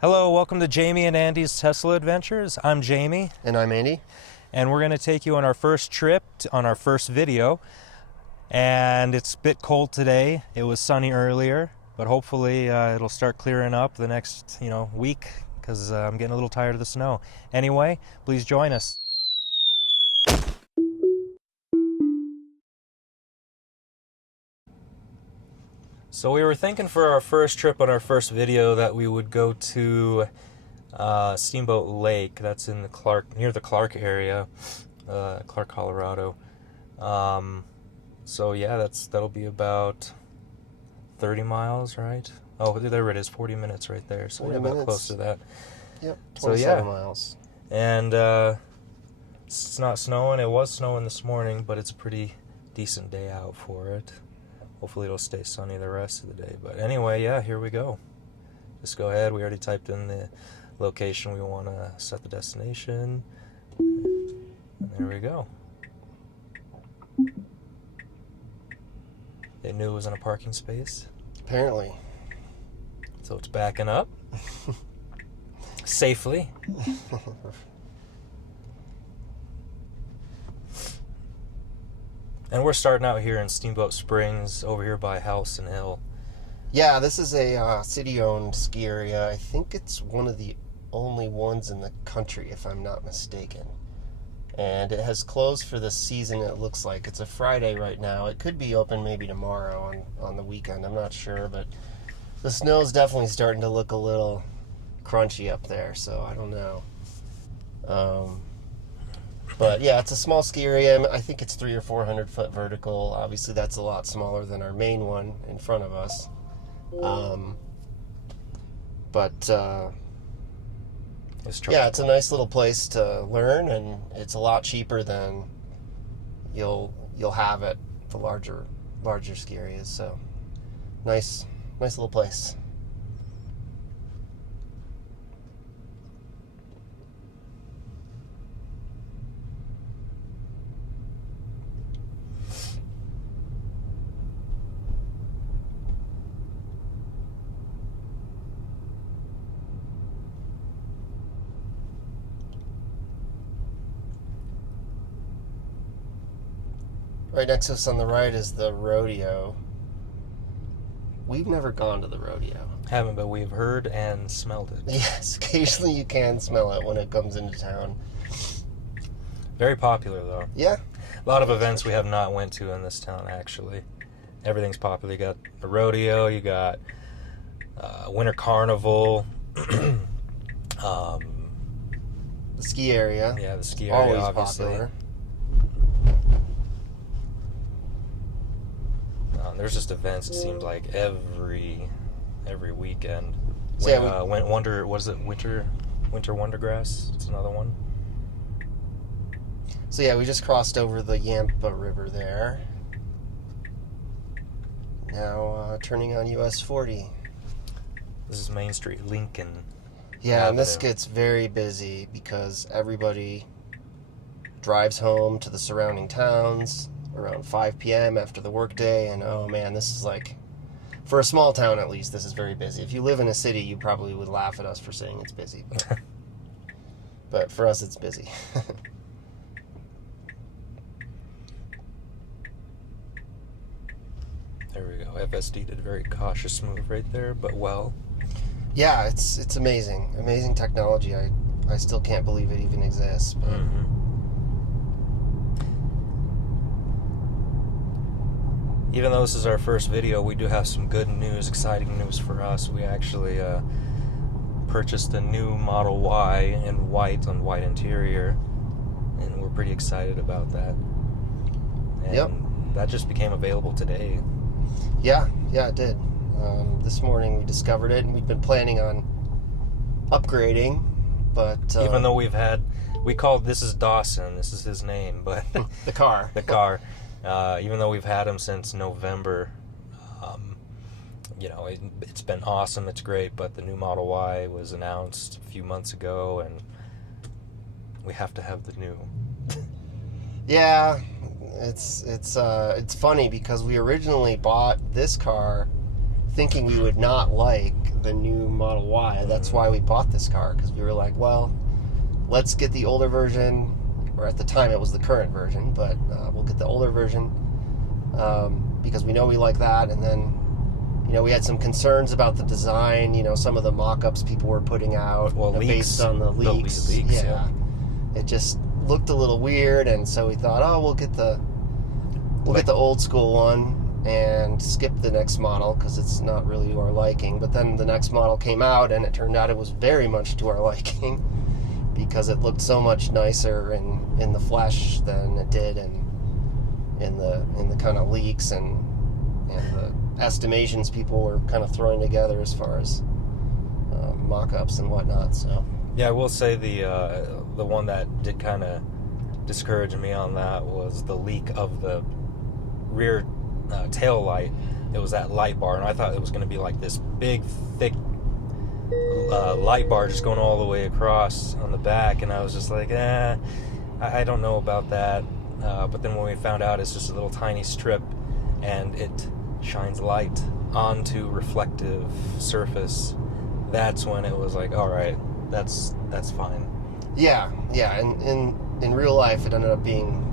Hello, welcome to Jamie and Andy's Tesla Adventures. I'm Jamie. And I'm Andy. And we're going to take you on our first trip, on our first video. And it's a bit cold today. It was sunny earlier, but hopefully it'll start clearing up the next, week, because I'm getting a little tired of the snow. Anyway, please join us. So we were thinking for our first trip on our first video that we would go to Steamboat Lake. That's in the near the Clark area, Clark, Colorado. So yeah, that'll be about 30 miles, right? Oh, there it is, 40 minutes right there. So 40 yeah, about minutes. close to that. Yep, 27 miles. And it's not snowing. It was snowing this morning, but it's a pretty decent day out for it. Hopefully it'll stay sunny the rest of the day. But anyway, yeah, here we go. Just go ahead. We already typed in the location we want to set the destination. And there we go. They knew it was in a parking space. Apparently. So it's backing up. Safely. And we're starting out here in Steamboat Springs, over here by House and Hill. Yeah, this is a city-owned ski area. I think it's one of the only ones in the country, if I'm not mistaken. And it has closed for the season, it looks like. It's a Friday right now. It could be open maybe tomorrow on the weekend. I'm not sure, but the snow's definitely starting to look a little crunchy up there, so I don't know. But yeah, it's a small ski area. I think it's 300 or 400 foot vertical. Obviously, that's a lot smaller than our main one in front of us. Yeah, it's a nice little place to learn, and it's a lot cheaper than you'll have at the larger ski areas. So nice little place. Right next to us on the right is the rodeo. We've never gone to the rodeo. Haven't, but we've heard and smelled it. Yes, occasionally you can smell it when it comes into town. Very popular, though. Yeah. A lot of events we have not went to in this town, actually. Everything's popular. You got the rodeo, you got Winter Carnival. The ski area. Yeah, the ski area, always obviously. Popular. There's just events, it seems like, every weekend. So yeah, Winter Wondergrass, it's another one. So yeah, we just crossed over the Yampa River there. Now turning on US 40. This is Main Street, Lincoln. Yeah, Avenue. and this gets very busy because everybody drives home to the surrounding towns around 5 p.m. after the workday, and oh man, this is like, for a small town at least, this is very busy. If you live in a city, you probably would laugh at us for saying it's busy, but for us, it's busy. There we go. FSD did a very cautious move right there, but well. Yeah, it's amazing technology. I still can't believe it even exists. But Even though this is our first video, we do have some good news, exciting news for us. We actually purchased a new Model Y in white on white interior, and we're pretty excited about that. And Yep. that just became available today. Yeah, it did. This morning we discovered it, and we've been planning on upgrading, but Even though we called, this is Dawson, this is his name, but the car. Even though we've had him since November, it's been awesome, it's great, but the new Model Y was announced a few months ago, and we have to have the new. Yeah, it's funny because we originally bought this car thinking we would not like the new Model Y. That's why we bought this car, because we were like, well, let's get the older version, or at the time it was the current version, but we'll get the older version because we know we like that. And then, we had some concerns about the design, some of the mock-ups people were putting out based on the leaks. Yeah. It just looked a little weird, and so we thought, we'll get the old school one and skip the next model because it's not really to our liking. But then the next model came out, and it turned out it was very much to our liking because it looked so much nicer in the flesh than it did in the kind of leaks and the estimations people were kind of throwing together as far as mock-ups and whatnot. So yeah, I will say the one that did kind of discourage me on that was the leak of the rear tail light. It was that light bar, and I thought it was going to be like this big, thick light bar just going all the way across on the back, and I was just like, I don't know about that. But then when we found out it's just a little tiny strip, and it shines light onto reflective surface, that's when it was like, all right, that's fine. Yeah, and in real life, it ended up being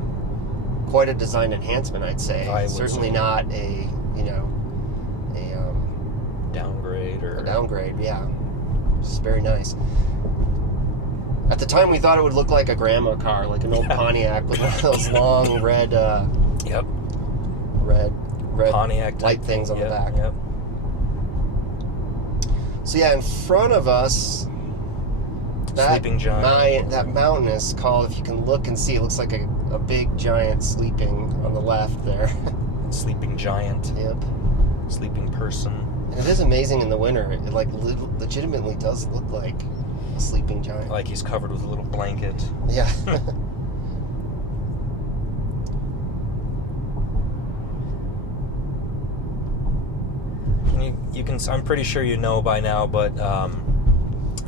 quite a design enhancement, I'd say. Certainly not a downgrade or a downgrade. Yeah, it's very nice. At the time, we thought it would look like a grandma car, like an old Pontiac with one of those long red Pontiac light things on the back. Yep. So yeah, in front of us, Sleeping giant. that mountain is called, if you can look and see, it looks like a big giant sleeping on the left there. Sleeping giant. Yep. Sleeping person. And it is amazing in the winter. It like legitimately does look like a sleeping giant. Like he's covered with a little blanket. Yeah. You can. I'm pretty sure you know by now, but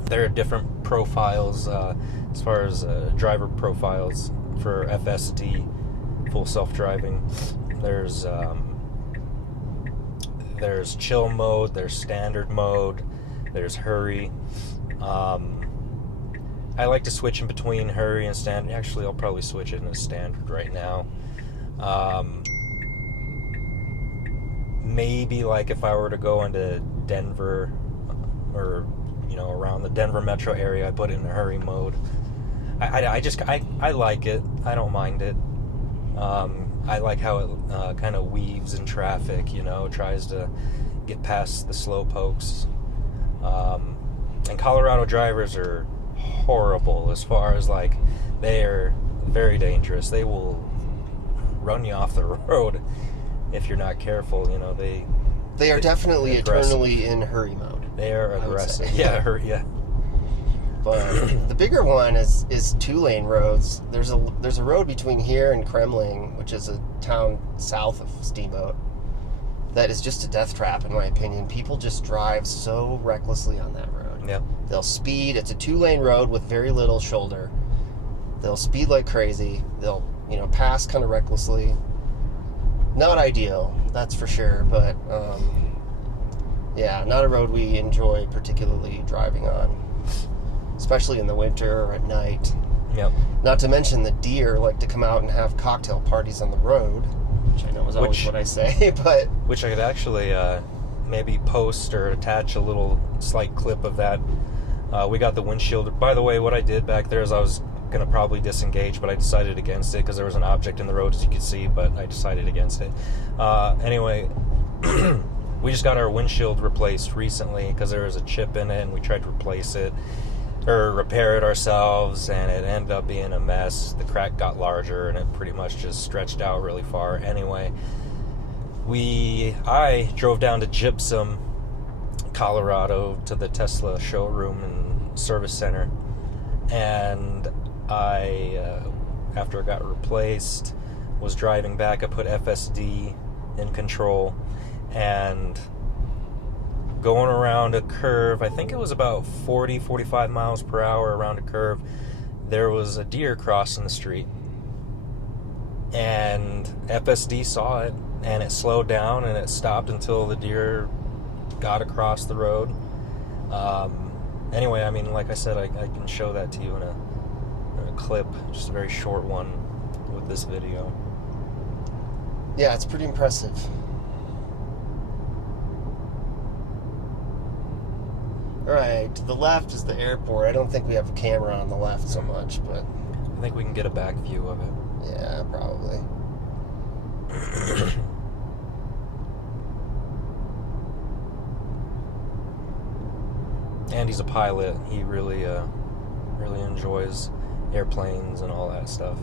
there are different profiles as far as driver profiles for FSD, full self-driving. There's chill mode, there's standard mode, there's hurry. I like to switch in between hurry and standard. Actually, I'll probably switch it into standard right now. Maybe like if I were to go into Denver or around the Denver metro area, I put it in a hurry mode. I like it. I don't mind it. I like how it kind of weaves in traffic, tries to get past the slow pokes. And Colorado drivers are horrible as far as they are very dangerous. They will run you off the road if you're not careful. They are definitely eternally in hurry mode. They are aggressive. Yeah. But the bigger one is 2-lane roads. There's a road between here and Kremling, which is a town south of Steamboat, that is just a death trap, in my opinion. People just drive so recklessly on that road. Yep. They'll speed. It's a 2-lane road with very little shoulder. They'll speed like crazy. They'll pass kind of recklessly. Not ideal, that's for sure, but not a road we enjoy particularly driving on, especially in the winter or at night. Yep. Not to mention the deer like to come out and have cocktail parties on the road, which I know is always what I say, but which I could actually maybe post or attach a little slight clip of that. We got the windshield. By the way, what I did back there is I was going to probably disengage, but I decided against it because there was an object in the road, as you can see, but I decided against it. Anyway, we just got our windshield replaced recently because there was a chip in it, and we tried to replace it or repair it ourselves, and it ended up being a mess. The crack got larger, and it pretty much just stretched out really far. Anyway, I drove down to Gypsum, Colorado, to the Tesla showroom and service center, and I, after it got replaced, was driving back. I put FSD in control, and going around a curve, I think it was about 45 miles per hour around a curve, there was a deer crossing the street, and FSD saw it, and it slowed down, and it stopped until the deer got across the road. Anyway, I mean, like I said, I can show that to you in a clip, just a very short one with this video. Yeah, it's pretty impressive. Alright, to the left is the airport. I don't think we have a camera on the left so much, but... I think we can get a back view of it. Yeah, probably. And he's a pilot. He really enjoys airplanes and all that stuff.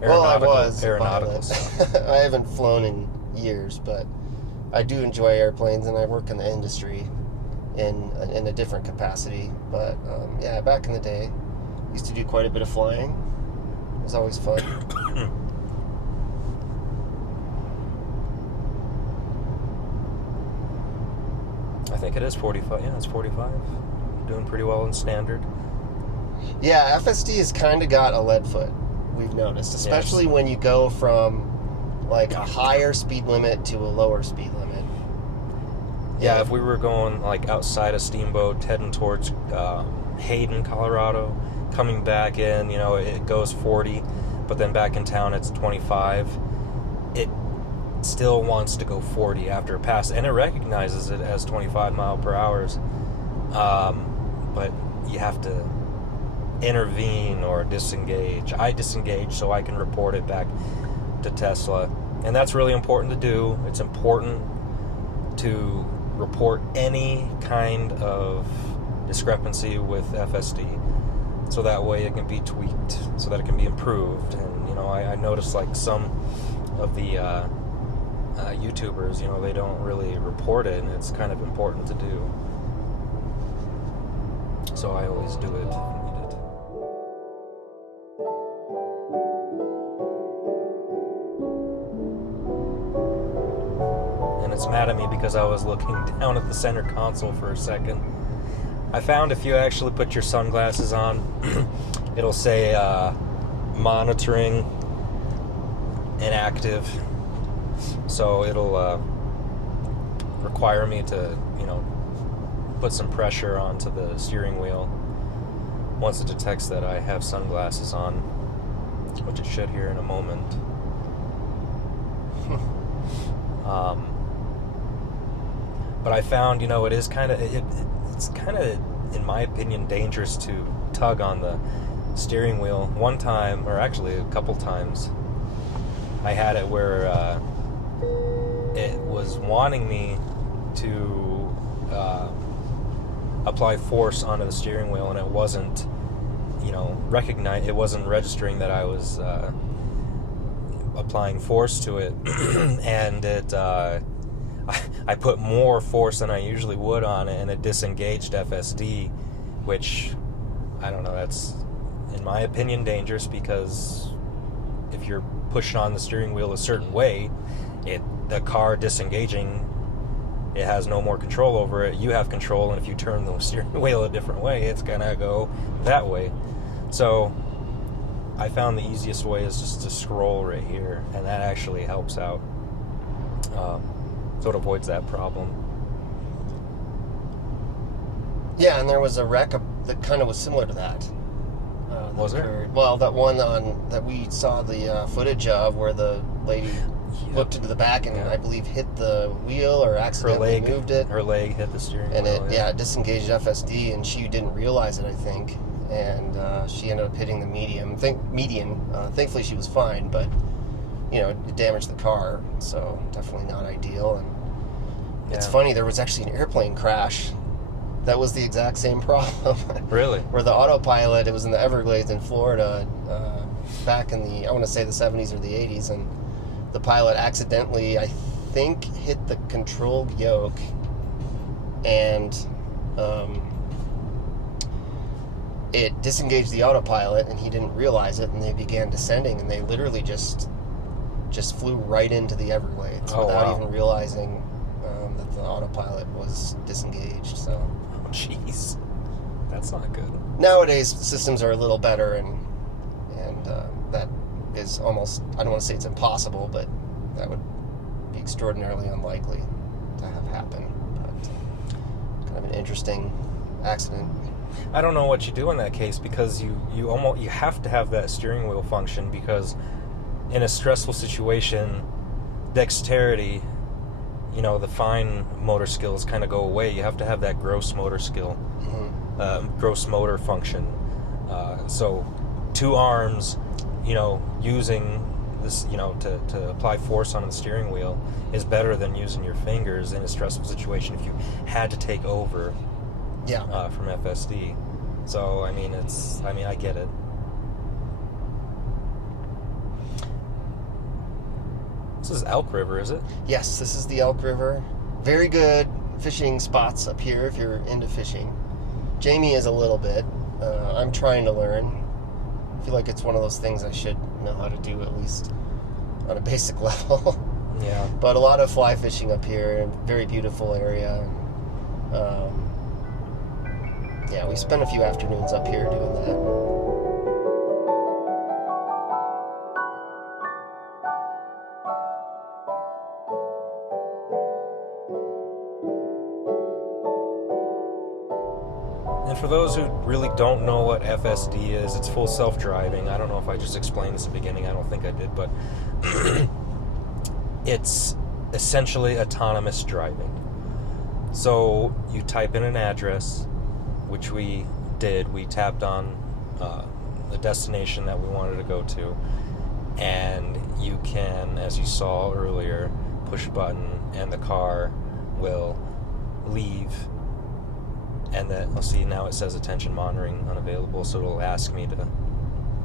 Well, I was aeronautical stuff. I haven't flown in years, but I do enjoy airplanes, and I work in the industry in a different capacity. But yeah, back in the day, used to do quite a bit of flying. It was always fun. I think it is 45. Yeah, it's 45. Doing pretty well in standard. Yeah, FSD has kind of got a lead foot, we've noticed, especially when you go from like a higher speed limit to a lower speed limit. Yeah, if we were going like outside of Steamboat, heading towards Hayden, Colorado, coming back in, you know, it goes 40, but then back in town it's 25. It still wants to go 40 after a pass, and it recognizes it as 25 mile per hours. But you have to intervene or disengage. I disengage so I can report it back to Tesla, and that's really important to do. It's important to report any kind of discrepancy with FSD, so that way it can be tweaked, so that it can be improved. And you know, I noticed like some of the YouTubers, you know, they don't really report it, and it's kind of important to do. So I always do it. And it's mad at me because I was looking down at the center console for a second. I found if you actually put your sunglasses on, it'll say monitoring inactive. So it'll require me to, you know, put some pressure onto the steering wheel once it detects that I have sunglasses on, which it should here in a moment. But I found, you know, it is kind of it's kind of, in my opinion, dangerous to tug on the steering wheel. One time, or actually a couple times, I had it where it was wanting me to apply force onto the steering wheel, and it wasn't, you know, it wasn't registering that I was applying force to it. And it I put more force than I usually would on it, and it disengaged FSD, which, I don't know, that's, in my opinion, dangerous, because if you're pushing on the steering wheel a certain way, the car disengaging, it has no more control over it. You have control, and if you turn the steering wheel a different way, it's gonna go that way. So I found the easiest way is just to scroll right here, and that actually helps out. So it avoids that problem. Yeah, and there was a wreck that kind of was similar to that. Was there? Well, that one that we saw the footage of, where the lady looked into the back and I believe hit the wheel or accidentally moved it. Her leg hit the steering and wheel. it disengaged FSD, and she didn't realize it, I think, and she ended up hitting the median. Thankfully, she was fine, but you know, it damaged the car, so definitely not ideal. And it's funny, there was actually an airplane crash that was the exact same problem. Really? Where the autopilot, it was in the Everglades in Florida, back in the, I want to say the 70s or the 80s, and the pilot accidentally, I think, hit the control yoke, and it disengaged the autopilot, and he didn't realize it, and they began descending, and they literally just flew right into the Everglades without even realizing that the autopilot was disengaged. So, oh, jeez, that's not good. Nowadays, systems are a little better, and that is almost, I don't want to say it's impossible, but that would be extraordinarily unlikely to have happen. But kind of an interesting accident. I don't know what you do in that case, because you have to have that steering wheel function, because in a stressful situation, dexterity, the fine motor skills kind of go away. You have to have that gross motor skill, gross motor function. So 2 arms, using this, to apply force on the steering wheel is better than using your fingers in a stressful situation if you had to take over. Yeah. From FSD. So, I get it. This is Elk River, is it? Yes, this is the Elk River. Very good fishing spots up here if you're into fishing. Jamie is a little bit. I'm trying to learn. I feel like it's one of those things I should know how to do, at least on a basic level. Yeah. But a lot of fly fishing up here. Very beautiful area. Yeah, we spent a few afternoons up here doing that. And for those who really don't know what FSD is, it's full self-driving. I don't know if I just explained this at the beginning. I don't think I did, but it's essentially autonomous driving. So you type in an address, which we did. We tapped on the destination that we wanted to go to, and you can, as you saw earlier, push a button and the car will leave. And then, I'll see, now it says attention monitoring unavailable, so it'll ask me to,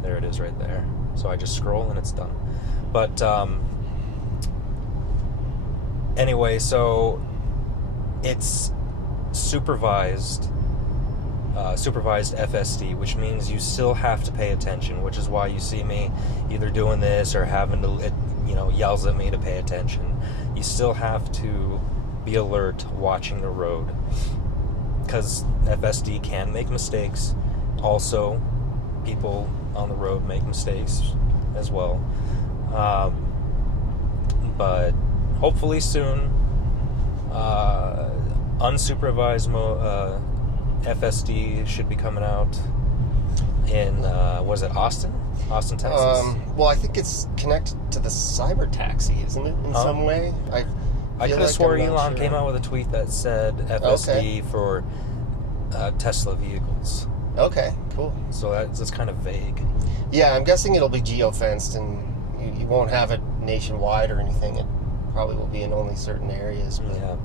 there it is right there. So I just scroll and it's done. But anyway, so it's supervised FSD, which means you still have to pay attention, which is why you see me either doing this or having to, it yells at me to pay attention. You still have to be alert, watching the road, because FSD can make mistakes. Also, people on the road make mistakes as well. But hopefully soon, unsupervised FSD should be coming out in, was it Austin, Texas? Well, I think it's connected to the cyber taxi, isn't it, in some way? I could have swore Elon came out with a tweet that said FSD for Tesla vehicles. Okay, cool. So that's kind of vague. Yeah, I'm guessing it'll be geo-fenced, and you won't have it nationwide or anything. It probably will be in only certain areas. But, yeah.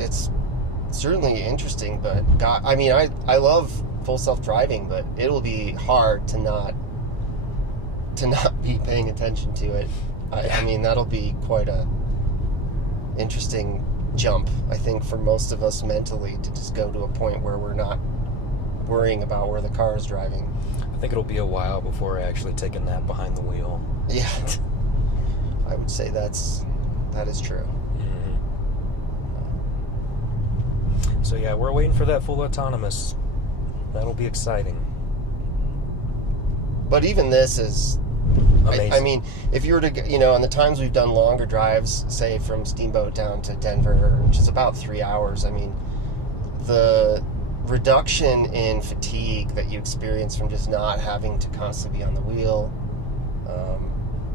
It's certainly interesting, but I love full self-driving, but it'll be hard to not be paying attention to it. That'll be quite a interesting jump, I think, for most of us mentally, to just go to a point where we're not worrying about where the car is driving. I think it'll be a while before I actually take a nap behind the wheel. Yeah. I would say that is true. So yeah, we're waiting for that full autonomous. That'll be exciting. But even this is amazing. If you were to, on the times we've done longer drives, say from Steamboat down to Denver, which is about 3 hours, the reduction in fatigue that you experience from just not having to constantly be on the wheel,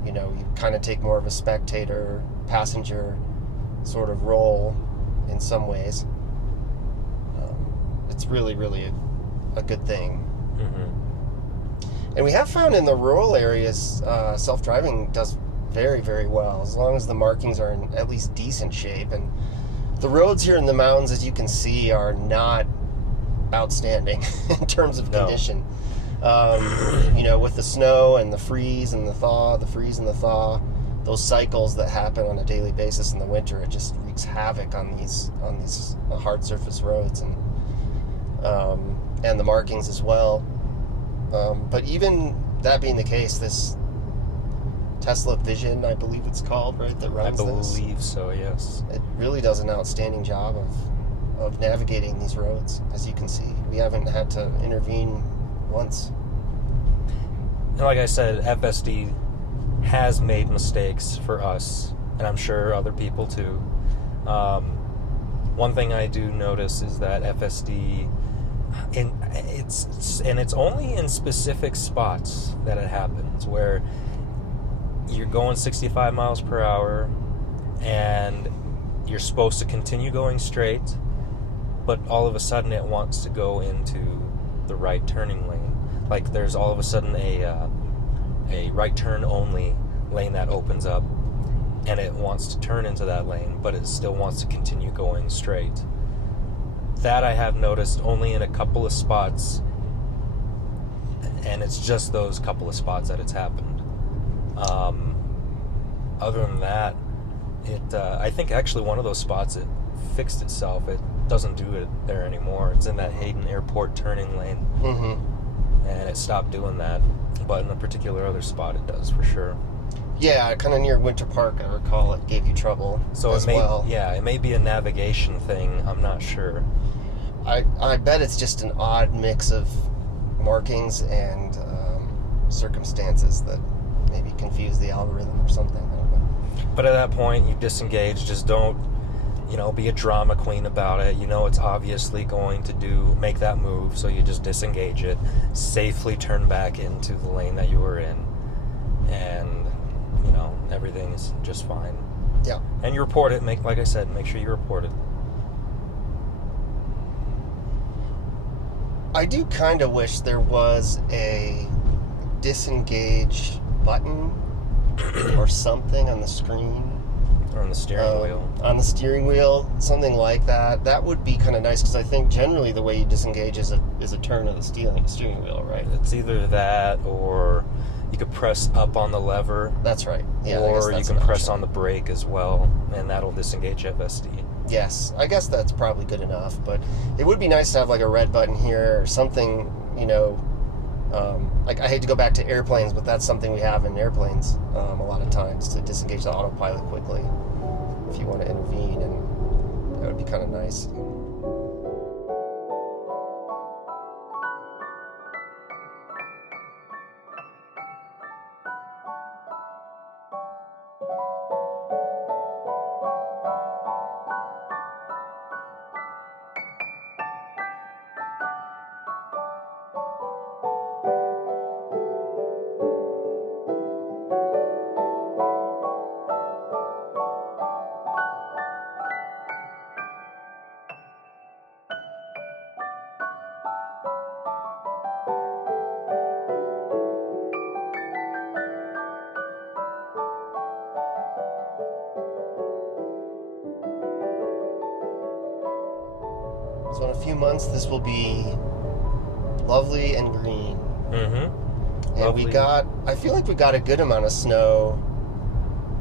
you kind of take more of a spectator, passenger sort of role in some ways. It's really, really a good thing. Mm-hmm. And we have found in the rural areas, self-driving does very, very well, as long as the markings are in at least decent shape. And the roads here in the mountains, as you can see, are not outstanding in terms of condition. With the snow and the freeze and the thaw, those cycles that happen on a daily basis in the winter, it just wreaks havoc on these hard surface roads, and the markings as well. But even that being the case, this Tesla Vision, I believe it's called, right, that runs this? I believe so, yes. It really does an outstanding job of navigating these roads, as you can see. We haven't had to intervene once. And like I said, FSD has made mistakes for us, and I'm sure other people too. One thing I do notice is that FSD, and it's only in specific spots that it happens, where you're going 65 miles per hour and you're supposed to continue going straight, but all of a sudden it wants to go into the right turning lane. Like there's all of a sudden a right turn only lane that opens up, and it wants to turn into that lane, but it still wants to continue going straight. That I have noticed only in a couple of spots, and it's just those couple of spots that it's happened. Other than that, I think actually one of those spots it fixed itself. It doesn't do it there anymore. It's in that Hayden Airport turning lane, and it stopped doing that. But in a particular other spot, it does for sure. Yeah, kind of near Winter Park, I recall it gave you trouble So as well. Yeah, it may be a navigation thing. I'm not sure. I bet it's just an odd mix of markings and circumstances that maybe confuse the algorithm or something. I don't know. But at that point, you disengage. Just don't, be a drama queen about it. It's obviously going to make that move, so you just disengage it, safely turn back into the lane that you were in, and everything is just fine. Yeah. And you report it. Like I said, make sure you report it. I do kind of wish there was a disengage button or something on the screen. Or on the steering wheel. On the steering wheel, something like that. That would be kind of nice, because I think generally the way you disengage is a turn of the steering wheel, right? It's either that, or you could press up on the lever. That's right. Yeah, or you can press on the brake as well, and that'll disengage FSD. Yes, I guess that's probably good enough, but it would be nice to have like a red button here or something, like I hate to go back to airplanes, but that's something we have in airplanes a lot of times, to disengage the autopilot quickly if you want to intervene, and that would be kind of nice. So in a few months, this will be lovely and green. Mm-hmm. And Lovely. I feel like we got a good amount of snow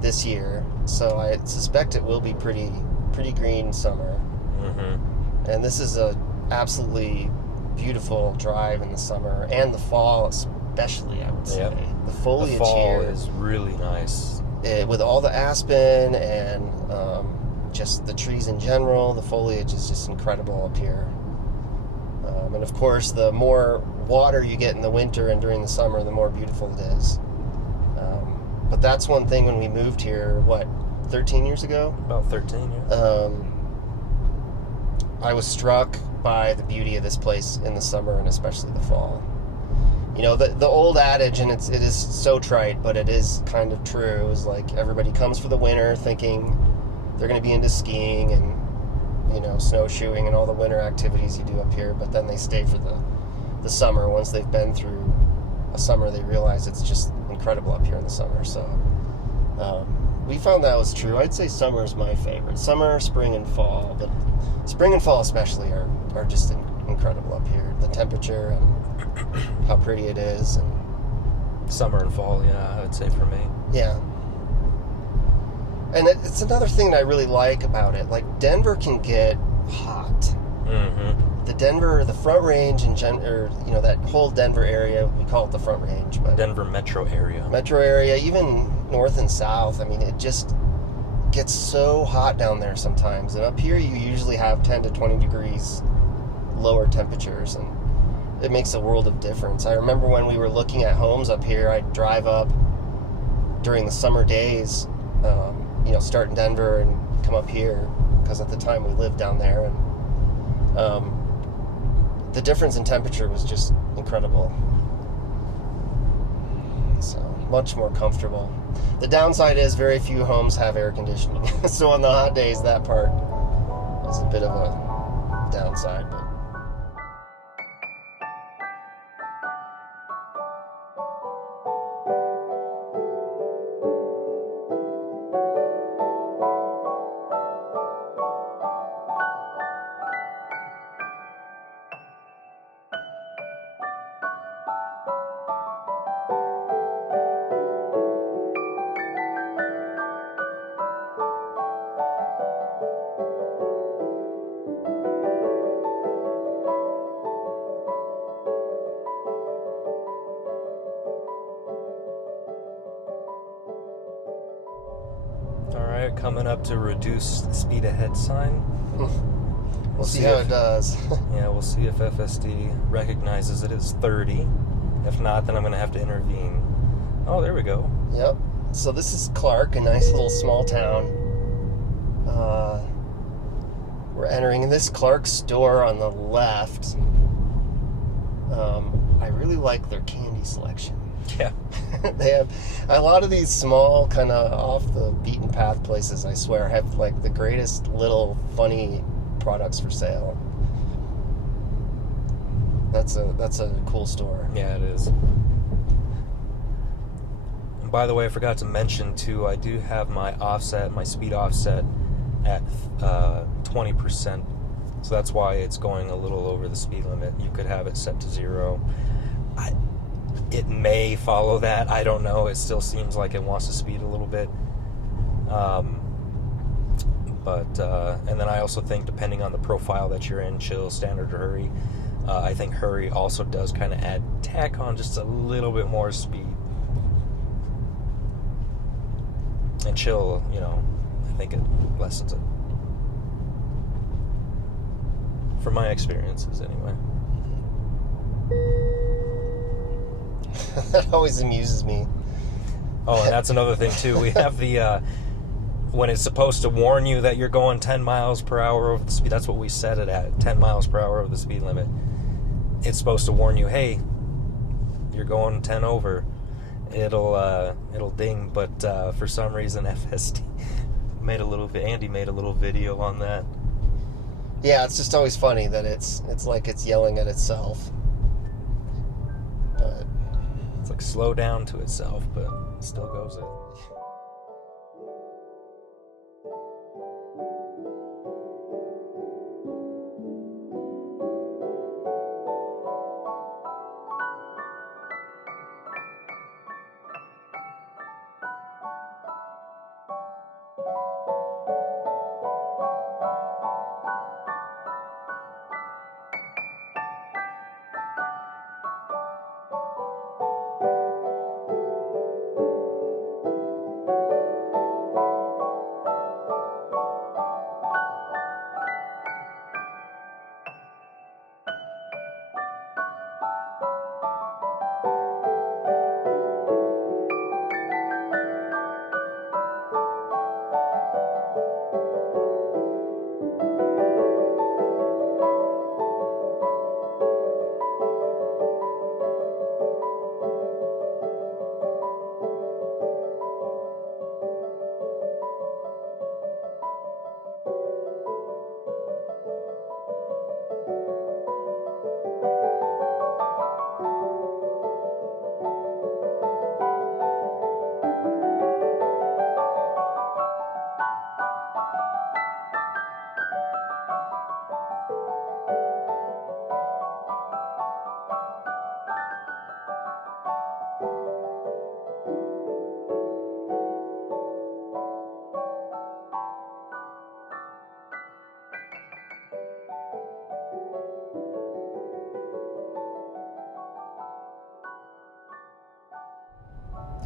this year, so I suspect it will be pretty green summer. Mm-hmm. And this is a absolutely beautiful drive in the summer, and the fall especially, I would say. Yep. The foliage The fall here is really nice. with all the aspen and just the trees in general, the foliage is just incredible up here. And of course, the more water you get in the winter and during the summer, the more beautiful it is. But that's one thing when we moved here, 13 years ago? About 13, yeah. I was struck by the beauty of this place in the summer and especially the fall. The old adage, and it is so trite, but it is kind of true, is like everybody comes for the winter thinking they're going to be into skiing and snowshoeing and all the winter activities you do up here, but then they stay for the summer. Once they've been through a summer, they realize it's just incredible up here in the summer. So we found that was true. I'd say summer is my favorite. Summer, spring, and fall, but spring and fall especially are just incredible up here. The temperature and how pretty it is. And Summer and fall, yeah, I'd say for me. yeah. And it's another thing that I really like about it. Like, Denver can get hot. Mm-hmm. The Front Range, that whole Denver area, we call it the Front Range, but Denver metro area. Even north and south, it just gets so hot down there sometimes. And up here, you usually have 10 to 20 degrees lower temperatures, and it makes a world of difference. I remember when we were looking at homes up here, I'd drive up during the summer days, start in Denver and come up here, because at the time we lived down there, and the difference in temperature was just incredible. So much more comfortable. The downside is very few homes have air conditioning. So on the hot days, that part is a bit of a downside. But Alright, coming up to reduce the speed ahead sign. we'll see how it does. Yeah, we'll see if FSD recognizes it as 30. If not, then I'm going to have to intervene. Oh, there we go. Yep. So this is Clark, a nice little small town. We're entering this Clark store on the left. I really like their candy selection. Yeah. They have a lot of these small, kind of off the beaten path places, I swear, have like the greatest little funny products for sale. That's a cool store. Yeah, it is. And by the way, I forgot to mention too, I do have my speed offset at 20%. So that's why it's going a little over the speed limit. You could have it set to 0. It may follow that. I don't know. It still seems like it wants to speed a little bit. And then I also think, depending on the profile that you're in, chill, standard, or hurry, I think hurry also does kind of tack on just a little bit more speed. And chill, I think it lessens it. From my experiences, anyway. That always amuses me. Oh, and that's another thing too. We have the when it's supposed to warn you that you're going 10 miles per hour over the speed. That's what we set it at, 10 miles per hour over the speed limit. It's supposed to warn you, hey, you're going 10 over. It'll ding, but for some reason FSD Andy made a little video on that. Yeah, it's just always funny that it's like it's yelling at itself. But it's like slow down to itself, but it still goes it.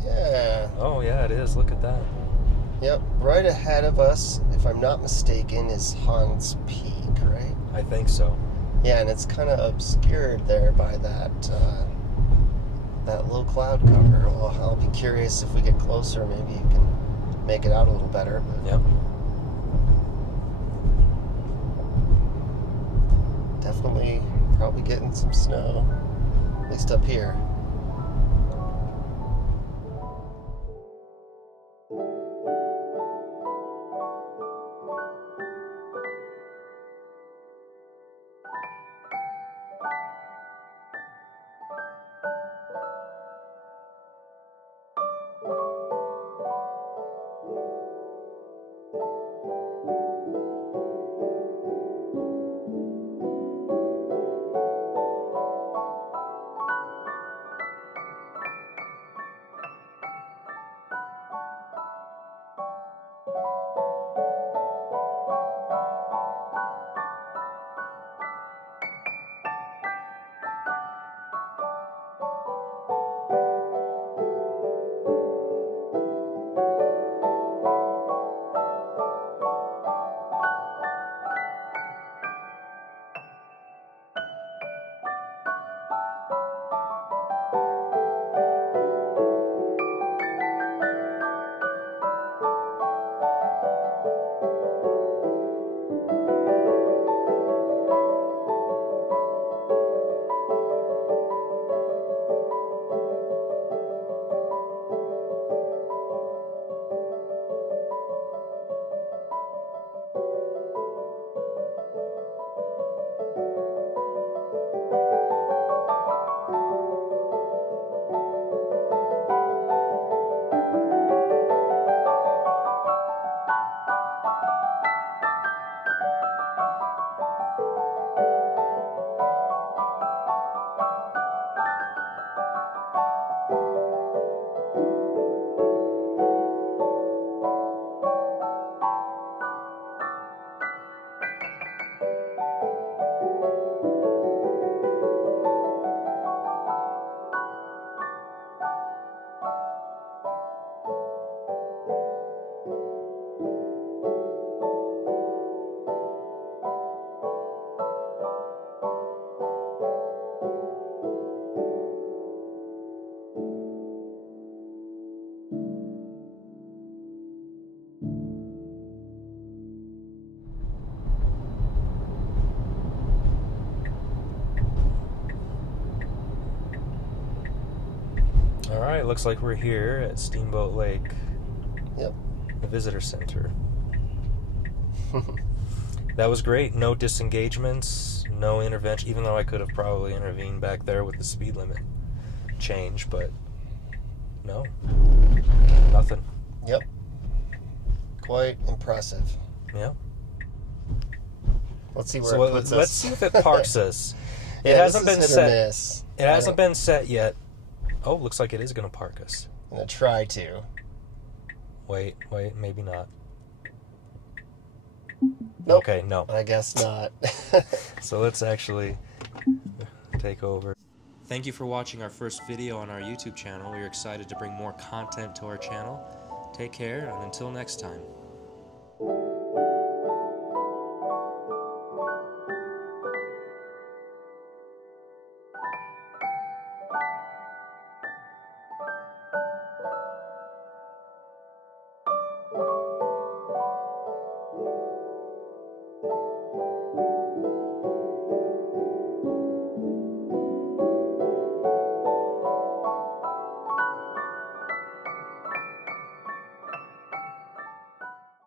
yeah. Oh yeah, it is. Look at that. Yep, right ahead of us, if I'm not mistaken, is Hans Peak, right? I think so. Yeah, and it's kind of obscured there by that low cloud cover. Well, I'll be curious if we get closer, maybe you can make it out a little better. But Yep. definitely probably getting some snow, at least up here. Alright, looks like we're here at Steamboat Lake. Yep. The visitor center. That was great. No disengagements, no intervention, even though I could have probably intervened back there with the speed limit change, but no. Nothing. Yep. Quite impressive. Yeah. Let's see where So it puts us. let's see if it parks us. It Yeah, hasn't this been is hit or set. miss. It hasn't been set yet. Oh, looks like it is going to park us. I'm gonna try to. Wait, maybe not. Nope. Okay, no. I guess not. So let's actually take over. Thank you for watching our first video on our YouTube channel. We're excited to bring more content to our channel. Take care, and until next time.